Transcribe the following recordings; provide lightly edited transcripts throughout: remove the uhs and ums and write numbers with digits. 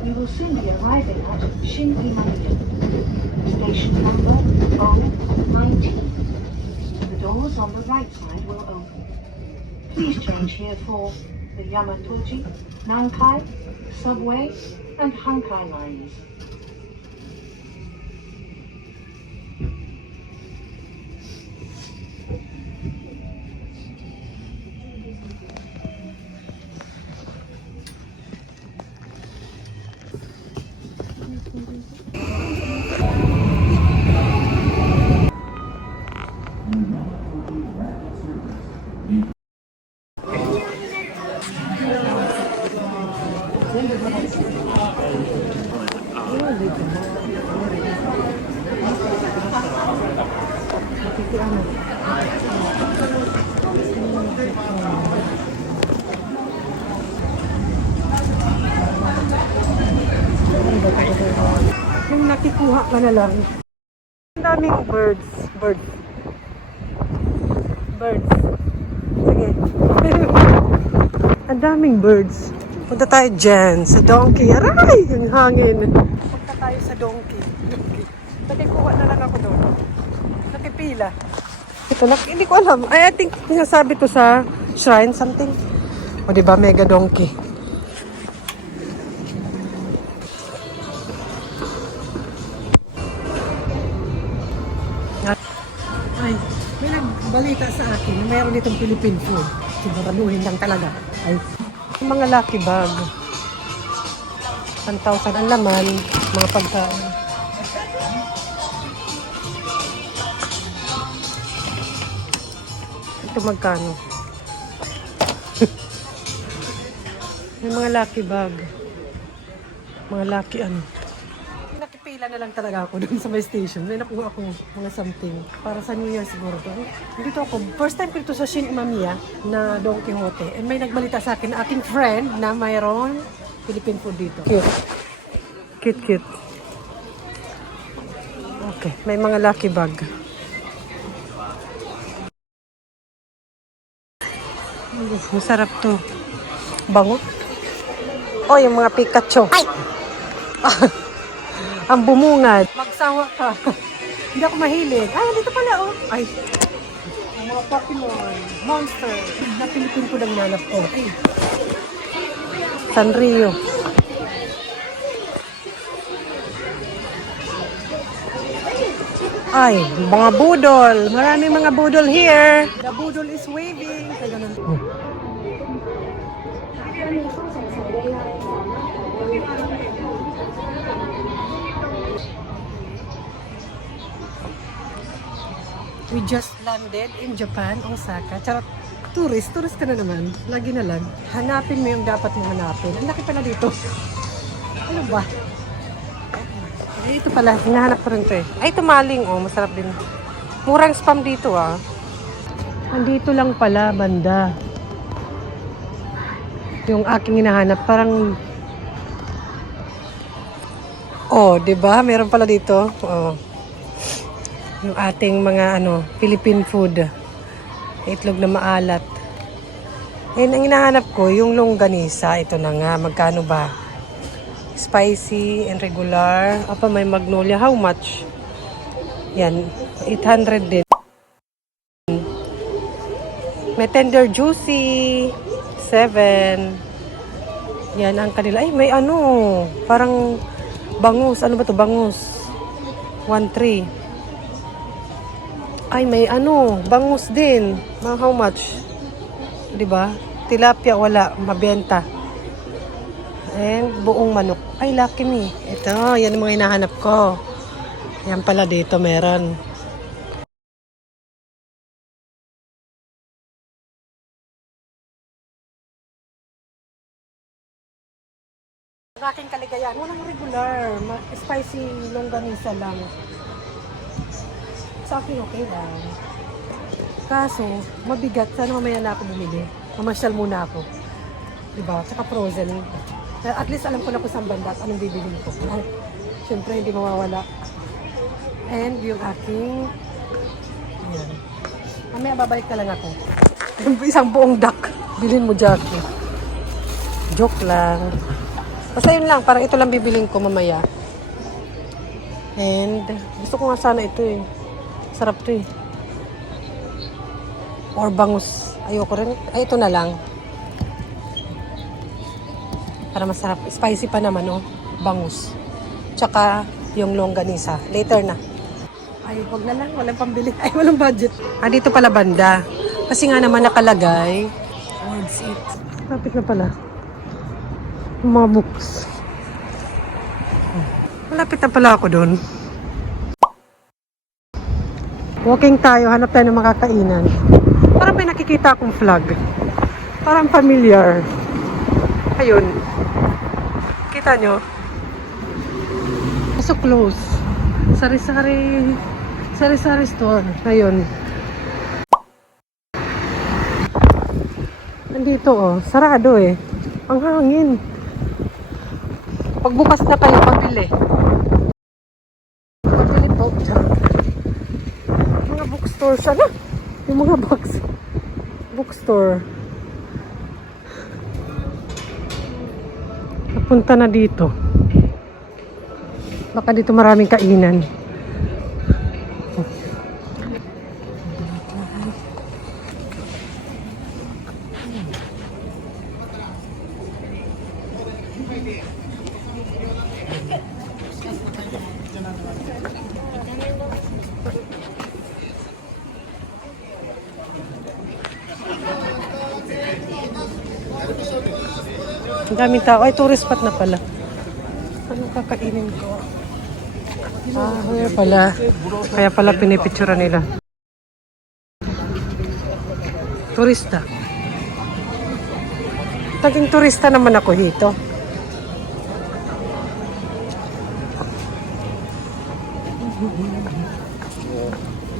You will soon be arriving at Shin-Imamiya, station number O19. The doors on the right side will open. Please change here for the Yamatoji, Nankai, Subway, and Hankai lines. Yung nakikuha ka na lang. Ang daming birds. Sige. Ang daming birds. Punta tayo dyan sa donkey. Aray! Ang hangin. Punta tayo sa donkey. Nakikuha na lang ako doon. Nakipila. Ito, hindi ko alam. I think sinasabi to sa shrine something. O diba, mega donkey. Ay, may nagbalita sa akin na mayroon itong Philippine food. Siguraduhin lang talaga. Ay, mga lucky bag. 1,000 ang laman, mga pagkain. Ito magkano? May mga lucky bag. Mga lucky ano. Nakipila na lang talaga ako dun sa my station. May nakuha ako mga something. Para sa New Year siguro to. Dito ako. First time ko ito sa Shin-Imamiya na Don Quixote. And may nagbalita sa akin na aking friend na mayroon Philippine food dito. Cute. Okay. May mga lucky bag. Masarap to. Bango. Oh, yung mga Pikachu. Ay! Ang bumungad. Magsawa ka. Hindi ako mahilig. Dito pala, oh. Ay. Ang mga Pokemon. Monster. Napilipin ko ng nanap ko. Ay. Sanrio. Ay, mga budol. Maraming mga budol here. The budol is waving. Kaya ganun. We just landed in Japan, Osaka. Charot, tourist ka na naman. Lagi na lang. Hanapin mo yung dapat mong hanapin. Ang laki pala dito. Ano ba? Ito pala, hinahanap ko rin ito eh. Ay, tumaling. Oh, masarap din. Murang spam dito ah. Andito lang pala, banda. Yung aking hinahanap, parang... Oh, diba? Meron pala dito. Oh. Yung ating mga Philippine food. Itlog na maalat. And ang hinahanap ko, yung longganisa. Ito na nga. Magkano ba? Spicy and regular. Apa may magnolia. How much? Yan. 800 din. May tender juicy. 7. Yan ang kanila. Ay, may parang bangus. Ano ba to? Bangus. 1.3. Ay, may bangus din. How much? Diba? Tilapia, wala. Mabenta. And buong manok. Ay, lucky me. Ito, yan ang mga hinahanap ko. Yan pala dito, meron. Ang aking kaligayahan, walang regular. Spicy longganisa lang. Sa akin okay lang. Kaso, mabigat. Sana mamaya na ako bumili. Mamasyal muna ako. Diba? Tsaka frozen. At least alam ko na kung saan banda at anong bibilin ko. Siyempre, hindi mawawala. And yung aking... Ayan. Mamaya babalik ka lang ako. Isang buong duck. Bilhin mo, Jackie. Joke lang. Basta yun lang, parang ito lang bibiling ko mamaya. And gusto ko nga sana ito eh. Sarap to eh. Or bangus. Ayoko rin. Ay, ito na lang. Para masarap. Spicy pa naman, oh. Bangus. Tsaka yung longganisa. Later na. Ay, wag na lang. Walang pambili. Ay, walang budget. Ah, dito pala banda. Kasi nga naman nakalagay. Towards it. Lapit na pala. Yung mga books. Malapit na pala ako doon. Walking tayo. Hanap tayo ng makakainan. Parang may nakikita akong flag. Parang familiar. Ayun. Kita nyo? So close. Sari-sari store. Ayun. Nandito oh. Sarado eh. Ang hangin. Pagbukas na kayo, pabili. Pabili po. Mga bookstore siya na. Yung mga bookstore. Napunta na dito. Baka dito maraming kainan. Ang daming tao. Ay, tourist spot na pala. Anong kakainin ko? Ah, kaya pala. Kaya pala pinipictura nila. Turista. Taging turista naman ako dito.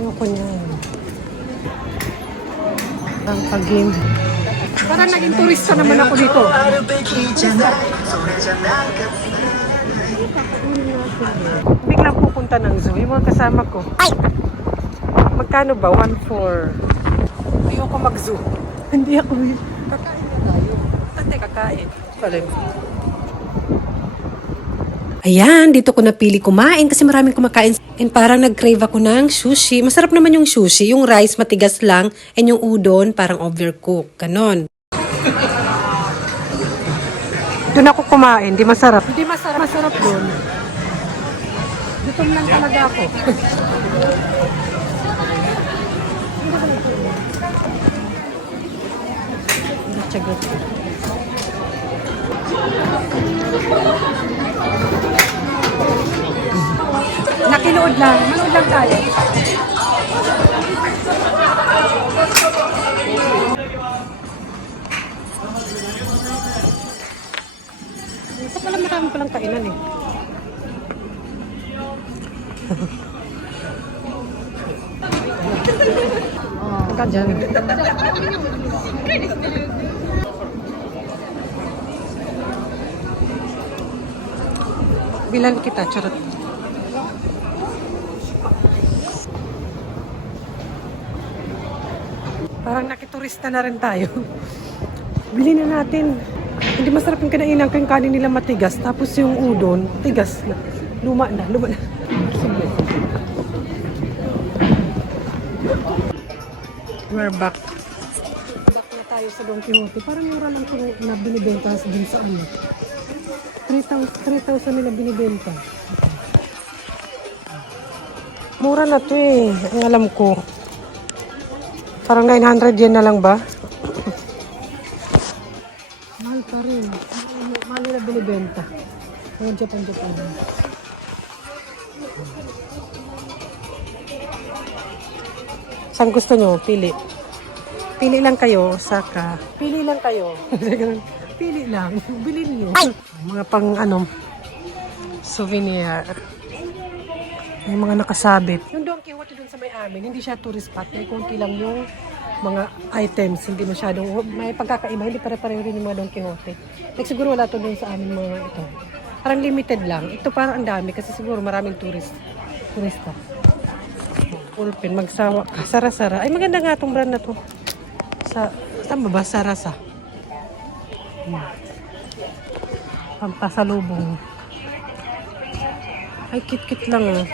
Ayoko niyan. Ang pag-game. Parang naging turista naman ako dito. Biglang pupunta ng zoo. Yung mga kasama ko. Magkano ba? 1-4. Ayoko mag-zoo. Hindi ako. Kakain na tayo. Tante, kakain. Palim. Ayan, dito ko napili kumain kasi maraming kumakain. And parang nag-crave ako ng sushi. Masarap naman yung sushi. Yung rice matigas lang. And yung udon parang overcooked. Ganon. Doon ako kumain. Di masarap. Hindi masarap. Masarap doon. Gutom lang talaga ako. Chagot. Nakilood lang. Manood lang tayo. Ito pala marami palang kainan eh. Ka dyan. Bilan kita, charot. Parang nakiturista na rin tayo. Bili na natin. Hindi masarap yung kinainan ko yung kanin nila matigas. Tapos yung udon, tigas na. Luma na. We're back. Back na tayo sa Don Quixote. Parang mura lang itong na binibenta din sa ano. 3,000 nila binibenta. Mura na to eh. Ang alam ko. Parang 900 yen na lang ba? Mahal pa rin. Mahal nila binibenta. Mga Japan. Saan gusto nyo? Pili. Pili lang kayo, Saka. Pili lang kayo. Pili lang. Bilhin nyo. Mga pang souvenir. May mga nakasabit. Yung Don Quixote dun sa may amin, hindi siya tourist spot. May konti lang yung mga items. Hindi masyadong, may pagkakaiba. Hindi pare-pareho rin yung mga Don Quixote. Like siguro wala to dun sa amin mga ito. Parang limited lang. Ito parang ang dami kasi siguro maraming turista. Pulpin, magsawa ka. Sara-sara. Ay, maganda nga itong brand na to. Saan ba? Sarasa. Pampasalubong. Ay, cute-cute lang ah.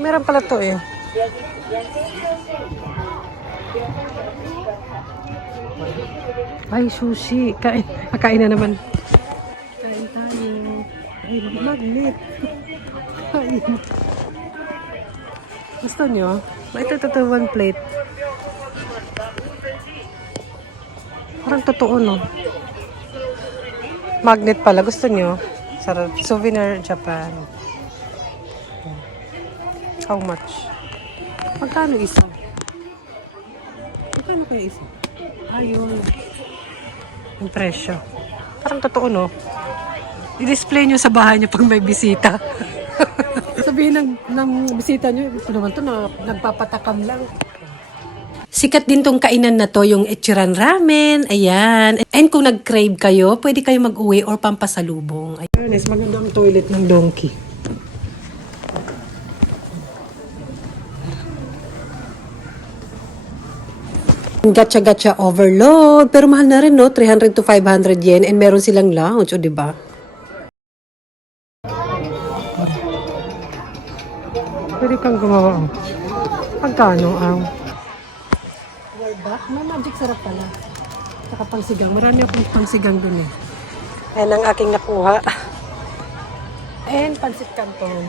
Meron pala to eh. Ay, sushi. Kain. Kain na naman. Kain tayo. Ay, magnet. Kain. Gusto nyo? Ito, one plate. Parang totoo, no? Magnet pala. Gusto nyo? Sarap. Souvenir Japan. How much? Magkano isa? Magkano kaya isa? Ayun. Yung presyo. Parang totoo, no? I-display nyo sa bahay nyo pag may bisita. Sabihin ng bisita nyo, ito naman to na nagpapatakam lang. Sikat din tong kainan na to, yung Ichiran Ramen. Ayan. And kung nag-crave kayo, pwede kayo mag-uwi or pampasalubong. Ayan, magandang toilet ng donkey. Gacha-gacha overload. Pero mahal na rin, no? 300 to 500 yen. And meron silang lounge, o diba? Pwede kang gumawa. Pagkano ang? May magic sarap pala. Saka pangsigang. Marami akong pangsigang dun eh. Ayan ang aking nakuha. And pansit canton.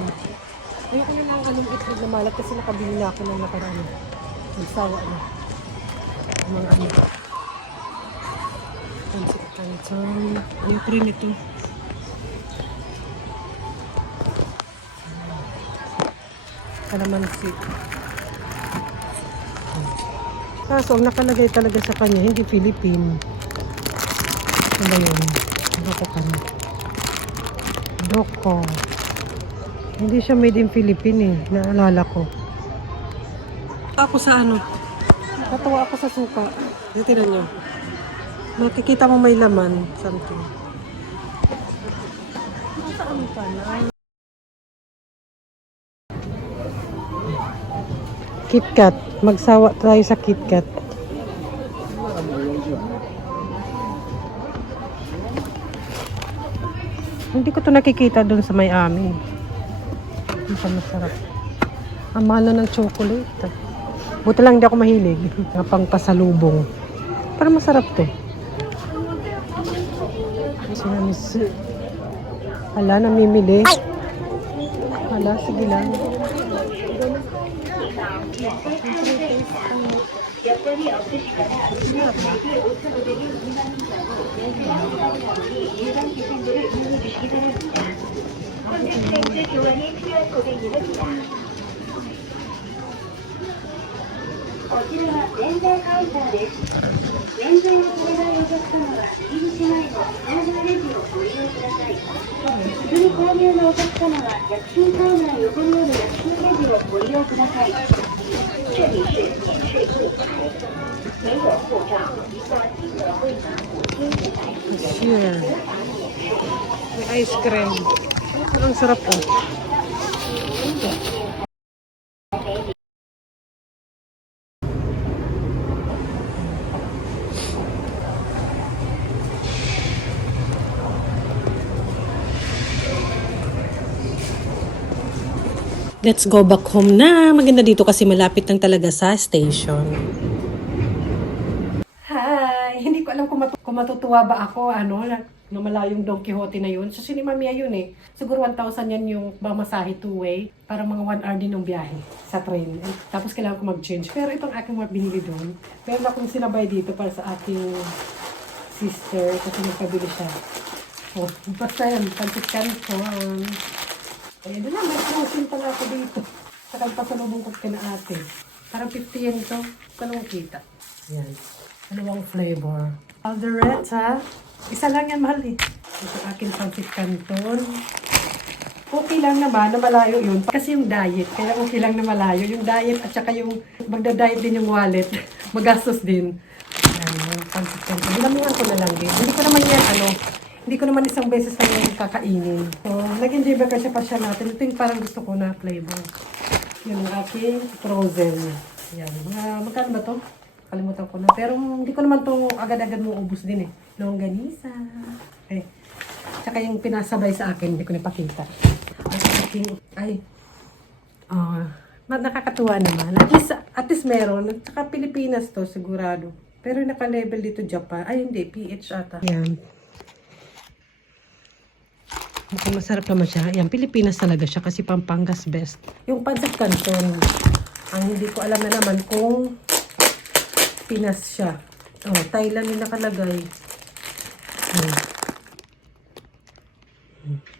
Ayoko na lang anong itlog na malat kasi nakabili na ako ng nakaraan. Nagsawa na. Mga ano. Pansit canton. Ayoko rin ito. Kalamansi. Kaso, ang nakalagay talaga sa kanya, hindi Philippine. Ano ba yun? Doko ka na. Doko. Hindi siya made in Philippine eh. Naalala ko. Ako sa ano? Natuwa ako sa suka. Tinan nyo. Makikita mo may laman. Something. Saan pa na? KitKat. Magsawa tayo sa KitKat. Hindi ko to nakikita dun sa may amin. Hindi pa masarap. Ang mahal na ng chocolate. Buti lang hindi ako mahilig. Pang pasalubong. Pero masarap to. Sinamisu. Hala, namimili. Hala, sige lang. Sure. May ice cream. Ang sarap po. Let's go back home na. Maganda dito kasi malapit lang talaga sa station. Hi! Hindi ko alam kung matutuwa ba ako, na malayong Don Quixote na yun. So, si Mamiya yun eh. Siguro 1,000 yan yung mamasahe two-way. Para mga 1 hour din ng biyahe sa train. Tapos kailangan ko mag-change. Pero itong aking mga binili doon, meron akong sinabay dito para sa aking sister. Kasi nagpabili siya. Oh, basta yan. Pansit canton. Ayan na, may promotion pala ako dito. Saka pasalubong ko kina ate. Parang 50 yen to. Kalawang kita. Ayan. Dalawang flavor. Aldereta. Isa lang yan, mahal eh. Ito akin pansit canton. Okay lang naman na malayo yun. Kasi yung diet, kaya okay lang na malayo. Yung diet at saka yung magda-diet din yung wallet. Magastos din. Ayan, yung pansit canton. Hinamihan ko na lang din. Hindi ko naman yan, Hindi ko naman isang beses na yung kakainin. So, nag-enjoy ba kasi pa siya natin. Ito yung parang gusto ko na flavor. Yun ang aking frozen. Yan. Magkano ba to? Kalimutan ko na. Pero hindi ko naman to agad-agad mo ubus din eh. Longganisa. Okay. Tsaka yung pinasabay sa akin, hindi ko napakita. Ang aking, nakakatuwa naman. At least meron. At saka Pilipinas to, sigurado. Pero yung naka-label dito Japan. Ay, hindi. PH ata. Yan. Mukhang masarap naman siya. Yan, Pilipinas talaga siya kasi Pampangas best. Yung pancit canton. Ang hindi ko alam na naman kung Pinas siya. Oh, Thailand yung nakalagay.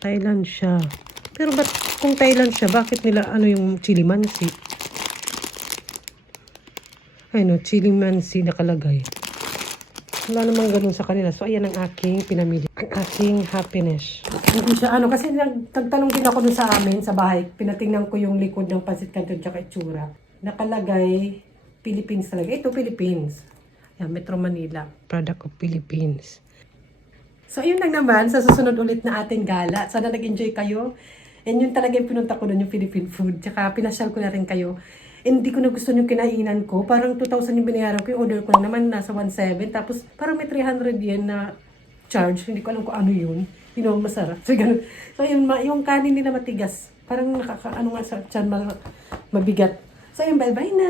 Thailand siya. Pero ba't kung Thailand siya, bakit nila ano yung chili mansi? Ay no, chili mansi nakalagay. Wala namang ganun sa kanila. So, ayan ang aking pinamili. Ang aking happiness. Hindi siya, kasi nagtanong din ako dun sa amin, sa bahay. Pinatingnan ko yung likod ng pancit canton tsaka itsura. Nakalagay, Philippines talaga. Ito, Philippines. Ayan, Metro Manila. Product of Philippines. So, ayun lang naman. Sa susunod ulit na ating gala. Sana nag-enjoy kayo. And yun talaga yung pinunta ko doon, yung Philippine food. Tsaka pinasyal ko na rin kayo. And hindi ko na gusto yung kinainan ko. Parang 2,000 yung binayaran ko. Yung order ko lang naman nasa 1,700. Tapos parang may 300 yen na charge. Hindi ko alam kung ano yun. You know, masarap. So, ganun. So, yung kanin nila matigas. Parang nakaka, sa tiyan, mabigat. So, yun, bye-bye na!